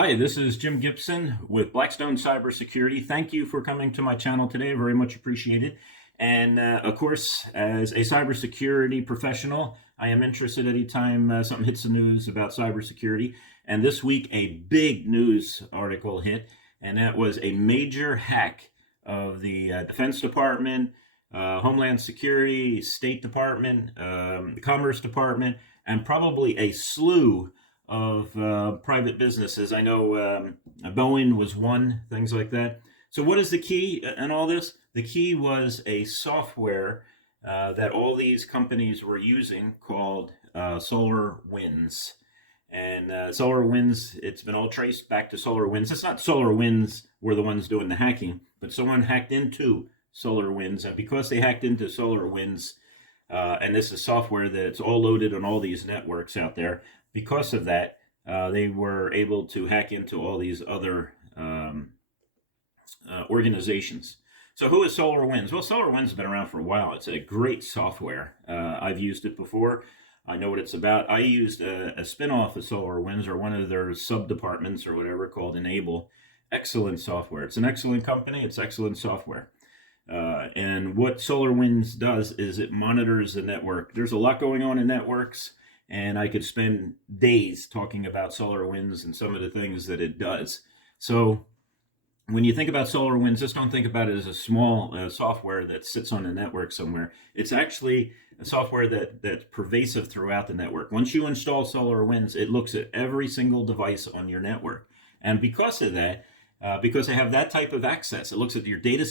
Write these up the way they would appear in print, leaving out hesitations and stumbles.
Hi, this is Jim Gibson with Blackstone Cybersecurity. Thank you for coming to my channel today. Very much appreciated. And of course, as a cybersecurity professional, I am interested anytime something hits the news about cybersecurity. And this week, a big news article hit, and that was a major hack of the Defense Department, Homeland Security, State Department, the Commerce Department, and probably a slew of private businesses. I know Boeing was one, things like that. So what is the key in all this? The key was a software that all these companies were using called SolarWinds. And SolarWinds, it's been all traced back to SolarWinds. It's not SolarWinds were the ones doing the hacking, but someone hacked into SolarWinds. And because they hacked into SolarWinds, and this is software that's all loaded on all these networks out there, because of that, they were able to hack into all these other organizations. So who is SolarWinds? Well, SolarWinds has been around for a while. It's a great software. I've used it before. I know what it's about. I used a spin-off of SolarWinds, or one of their sub-departments or whatever, called Enable. Excellent software. It's an excellent company. It's excellent software. And what SolarWinds does is it monitors the network. There's a lot going on in networks, and I could spend days talking about SolarWinds and some of the things that it does. So when you think about SolarWinds, just don't think about it as a small software that sits on a network somewhere. It's actually a software that's pervasive throughout the network. Once you install SolarWinds, it looks at every single device on your network. And because of that, because they have that type of access, it looks at your data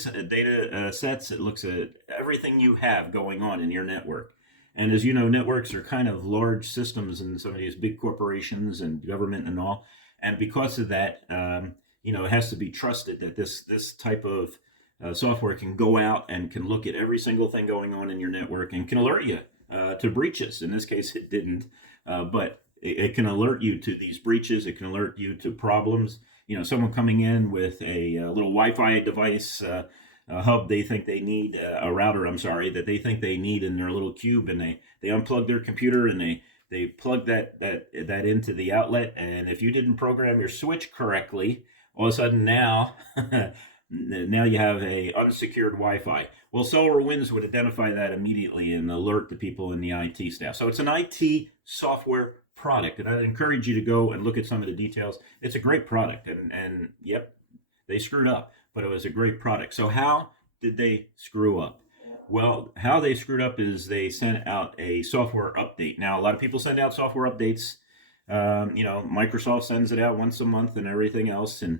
sets, it looks at everything you have going on in your network. And as you know, networks are kind of large systems in some of these big corporations and government and all. And because of that, it has to be trusted that this type of software can go out and can look at every single thing going on in your network and can alert you to breaches. In this case, it didn't, but it can alert you to these breaches. It can alert you to problems. Someone coming in with a little Wi-Fi device, a hub they think they need, a router, I'm sorry, that they think they need in their little cube, and they unplug their computer and they plug that into the outlet. And if you didn't program your switch correctly, all of a sudden now now you have a unsecured Wi-Fi. Well, SolarWinds would identify that immediately and alert the people in the IT staff. So it's an IT software product, and I'd encourage you to go and look at some of the details. It's a great product, and yep, they screwed up, but it was a great product. So how did they screw up? Well, how they screwed up is they sent out a software update. Now, a lot of people send out software updates. Microsoft sends it out once a month and everything else, and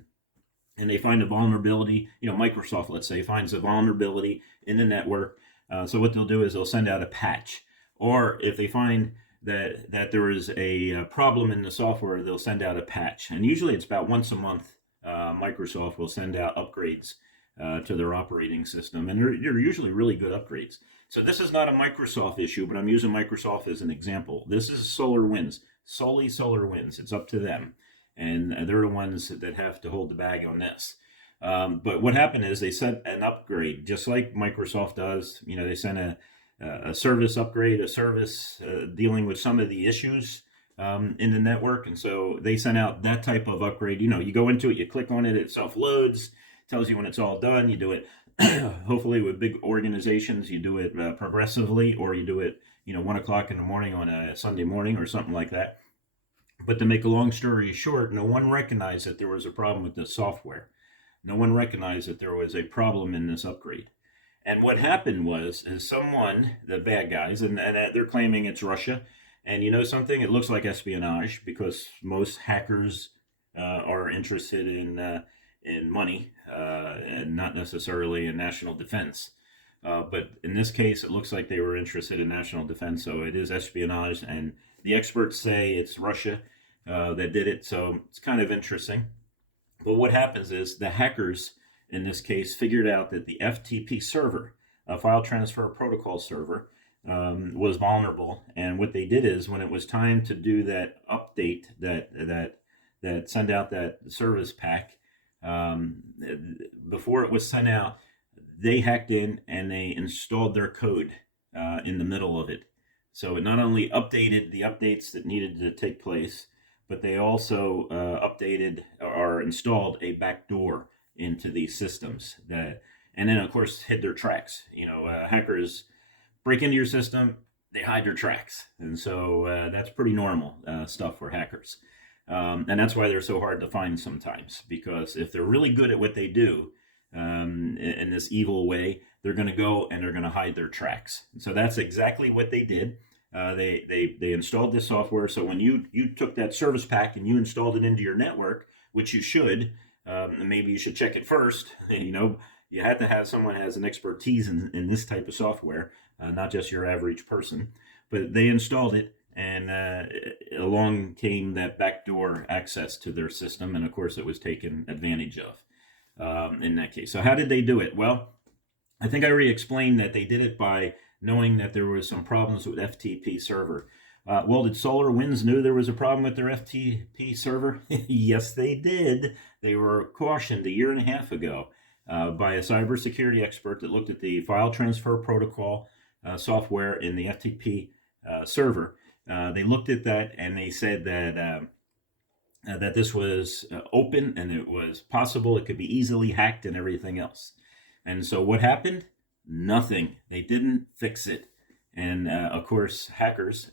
they find a vulnerability. Microsoft, let's say, finds a vulnerability in the network. So what they'll do is they'll send out a patch, or if they find that there is a problem in the software, they'll send out a patch. And usually it's about once a month. Microsoft will send out upgrades to their operating system, and they're usually really good upgrades. So this is not a Microsoft issue, but I'm using Microsoft as an example. This is SolarWinds, solely SolarWinds. It's up to them, and they're the ones that have to hold the bag on this. But what happened is they sent an upgrade, just like Microsoft does. They sent a service upgrade, a service dealing with some of the issues in the network. And so they sent out that type of upgrade. You go into it, you click on it, it self-loads, tells you when it's all done. You do it, hopefully with big organizations, you do it progressively, or you do it, 1 o'clock in the morning on a Sunday morning or something like that. But to make a long story short, no one recognized that there was a problem with the software. No one recognized that there was a problem in this upgrade. And what happened was, someone, the bad guys, and they're claiming it's Russia. And you know something? It looks like espionage, because most hackers are interested in money and not necessarily in national defense. But in this case, it looks like they were interested in national defense, so it is espionage. And the experts say it's Russia that did it, so it's kind of interesting. But what happens is the hackers, in this case, figured out that the FTP server, a file transfer protocol server, was vulnerable. And what they did is, when it was time to do that update, that send out that service pack, before it was sent out, they hacked in and they installed their code in the middle of it. So it not only updated the updates that needed to take place, but they also updated are installed a backdoor into these systems and then of course hid their tracks. Hackers break into your system, they hide their tracks, and so that's pretty normal stuff for hackers. And that's why they're so hard to find sometimes, because if they're really good at what they do in this evil way, they're going to go and they're going to hide their tracks. And so that's exactly what they did. They installed this software. So when you took that service pack and you installed it into your network, which you should, maybe you should check it first. You had to have someone who has an expertise in this type of software, not just your average person. But they installed it, and along came that backdoor access to their system, and of course it was taken advantage of in that case. So how did they do it? Well, I think I already explained that they did it by knowing that there was some problems with FTP server. Well, did SolarWinds knew there was a problem with their FTP server? Yes, they did. They were cautioned a year and a half ago by a cybersecurity expert that looked at the file transfer protocol software in the FTP server. They looked at that and they said that this was open and it was possible it could be easily hacked and everything else. And so what happened? Nothing. They didn't fix it. And of course, hackers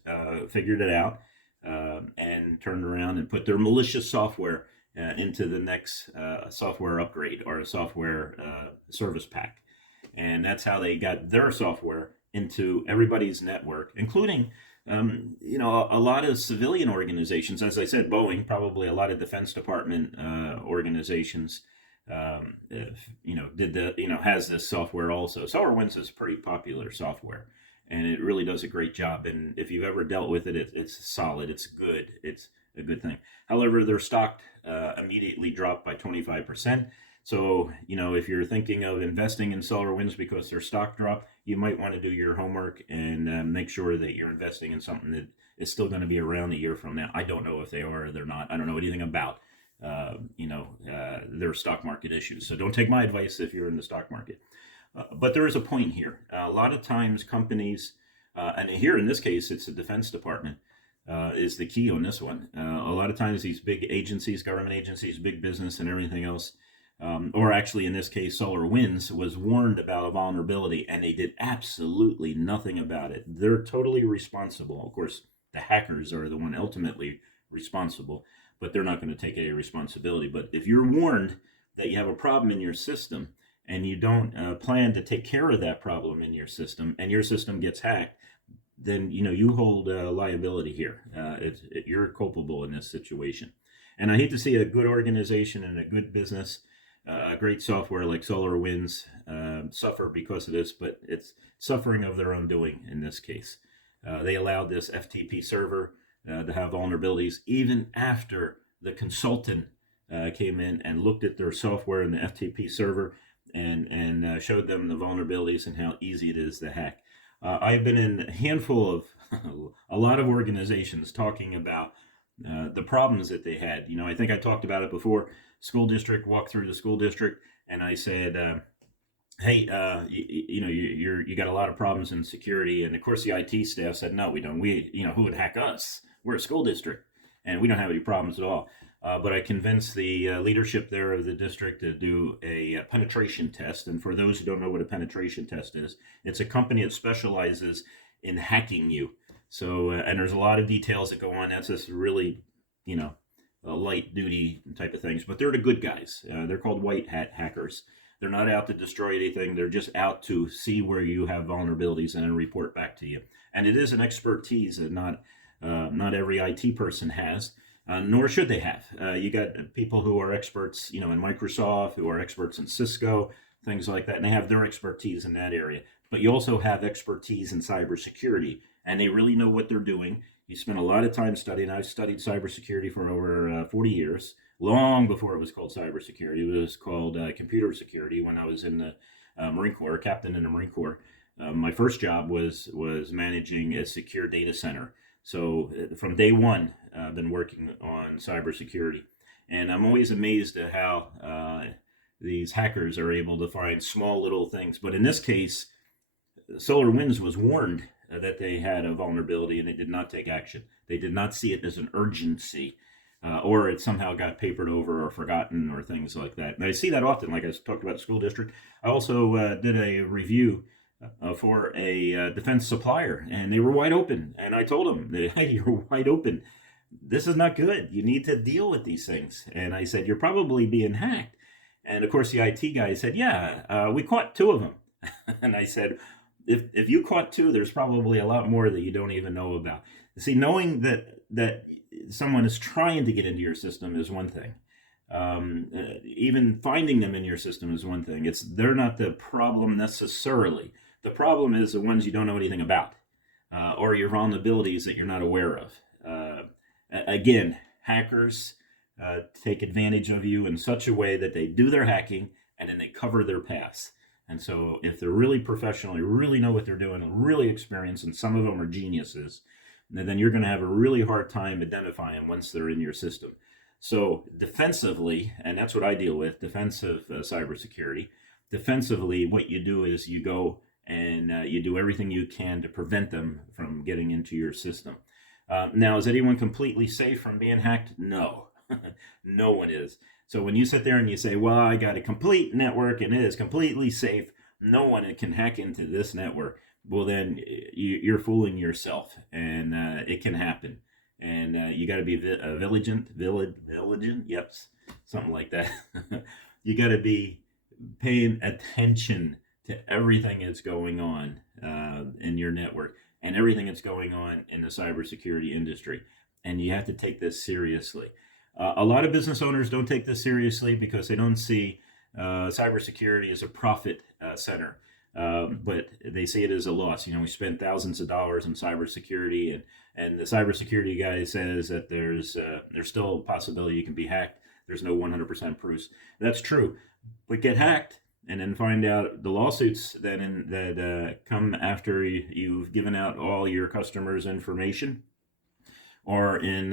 figured it out and turned around and put their malicious software into the next software upgrade or a software service pack. And that's how they got their software into everybody's network, including a lot of civilian organizations. As I said, Boeing, probably a lot of Defense Department organizations has this software also. SolarWinds is pretty popular software, and it really does a great job. And if you've ever dealt with it, it's solid. It's good. It's a good thing. However, their stock immediately dropped by 25%. So, if you're thinking of investing in SolarWinds because their stock dropped, you might want to do your homework and make sure that you're investing in something that is still going to be around a year from now. I don't know if they are or they're not. I don't know anything about their stock market issues. So don't take my advice if you're in the stock market. But there is a point here. A lot of times companies, and here in this case, it's the Defense Department, is the key on this one. A lot of times these big agencies, government agencies, big business and everything else, or actually in this case, SolarWinds was warned about a vulnerability and they did absolutely nothing about it. They're totally responsible. Of course, the hackers are the one ultimately responsible, but they're not going to take any responsibility. But if you're warned that you have a problem in your system and you don't plan to take care of that problem in your system and your system gets hacked, then you hold liability here. You're culpable in this situation. And I hate to see a good organization and a good business, a great software like SolarWinds suffer because of this, but it's suffering of their own doing in this case. They allowed this FTP server to have vulnerabilities even after the consultant came in and looked at their software in the FTP server and showed them the vulnerabilities and how easy it is to hack. I've been in a handful of a lot of organizations talking about the problems that they had. I think I talked about it before. School district, walked through the school district, and I said, "Hey, you got a lot of problems in security." And of course, the IT staff said, "No, we don't. Who would hack us? We're a school district, and we don't have any problems at all." But I convinced the leadership there of the district to do a penetration test. And for those who don't know what a penetration test is, it's a company that specializes in hacking you. So, and there's a lot of details that go on. That's just really, light duty type of things. But they're the good guys. They're called white hat hackers. They're not out to destroy anything. They're just out to see where you have vulnerabilities and then report back to you. And it is an expertise that not every IT person has. Nor should they have. You got people who are experts, in Microsoft, who are experts in Cisco, things like that, and they have their expertise in that area. But you also have expertise in cybersecurity, and they really know what they're doing. You spend a lot of time studying. I've studied cybersecurity for over 40 years, long before it was called cybersecurity. It was called computer security when I was in the Marine Corps, captain in the Marine Corps. My first job was managing a secure data center. So from day one, I've been working on cybersecurity, and I'm always amazed at how these hackers are able to find small little things. But in this case, SolarWinds was warned that they had a vulnerability, and they did not take action. They did not see it as an urgency. or it somehow got papered over or forgotten or things like that. And I see that often, like I talked about school district. I also did a review for a defense supplier, and they were wide open. And I told them, hey, you're wide open. This is not good. You need to deal with these things. And I said, you're probably being hacked. And of course, the IT guy said, yeah, we caught 2 of them. And I said, if you caught 2, there's probably a lot more that you don't even know about. See, knowing that someone is trying to get into your system is one thing. Even finding them in your system is one thing. They're not the problem necessarily. The problem is the ones you don't know anything about, or your vulnerabilities that you're not aware of. Again, hackers take advantage of you in such a way that they do their hacking and then they cover their paths. And so if they're really professional, they really know what they're doing, and really experienced, and some of them are geniuses, then you're going to have a really hard time identifying once they're in your system. So defensively, and that's what I deal with, defensive cybersecurity. Defensively, what you do is you go and you do everything you can to prevent them from getting into your system. Now, is anyone completely safe from being hacked? No, no one is. So when you sit there and you say, well, I got a complete network and it is completely safe, no one can hack into this network, well, then you're fooling yourself, and it can happen. And you got to be vigilant, yep, something like that. You got to be paying attention to everything that's going on in your network and everything that's going on in the cybersecurity industry. And you have to take this seriously. A lot of business owners don't take this seriously because they don't see cybersecurity as a profit center. But they see it as a loss. We spend thousands of dollars in cybersecurity, and the cybersecurity guy says that there's still a possibility you can be hacked. There's no 100% proofs. That's true, but get hacked and then find out the lawsuits that come after you've given out all your customers' information, or in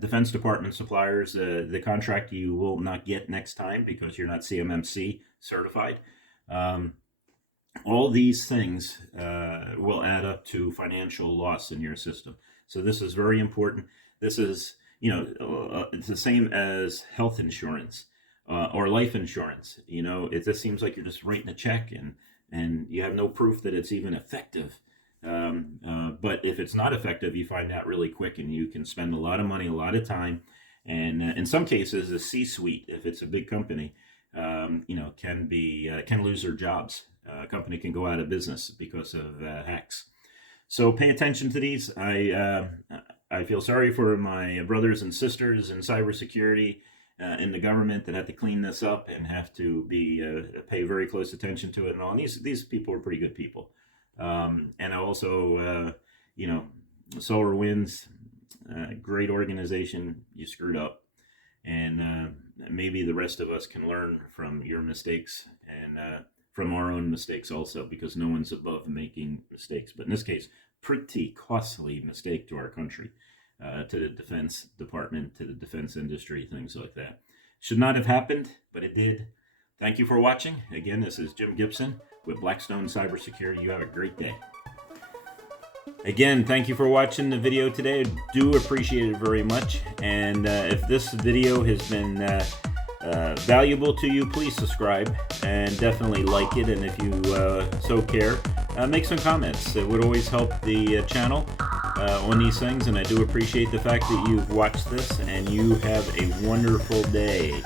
Defense Department suppliers, the contract you will not get next time because you're not CMMC certified. All these things will add up to financial loss in your system. So this is very important. This is, it's the same as health insurance or life insurance. It just seems like you're just writing a check and you have no proof that it's even effective. But if it's not effective, you find out really quick, and you can spend a lot of money, a lot of time, and in some cases, the C-suite, if it's a big company, can lose their jobs. A company can go out of business because of hacks. So pay attention to these. I feel sorry for my brothers and sisters in cybersecurity in the government that have to clean this up and have to pay very close attention to it and all. And these people are pretty good people. And also, SolarWinds, great organization. You screwed up, and maybe the rest of us can learn from your mistakes and from our own mistakes also, because no one's above making mistakes. But in this case, pretty costly mistake to our country, to the Defense Department, to the defense industry, things like that. Should not have happened, but it did. Thank you for watching. Again, this is Jim Gibson with Blackstone Cybersecurity. You have a great day. Again, thank you for watching the video today. I do appreciate it very much. And if this video has been valuable to you, please subscribe and definitely like it. And if you so care, make some comments. It would always help the channel on these things. And I do appreciate the fact that you've watched this, and you have a wonderful day.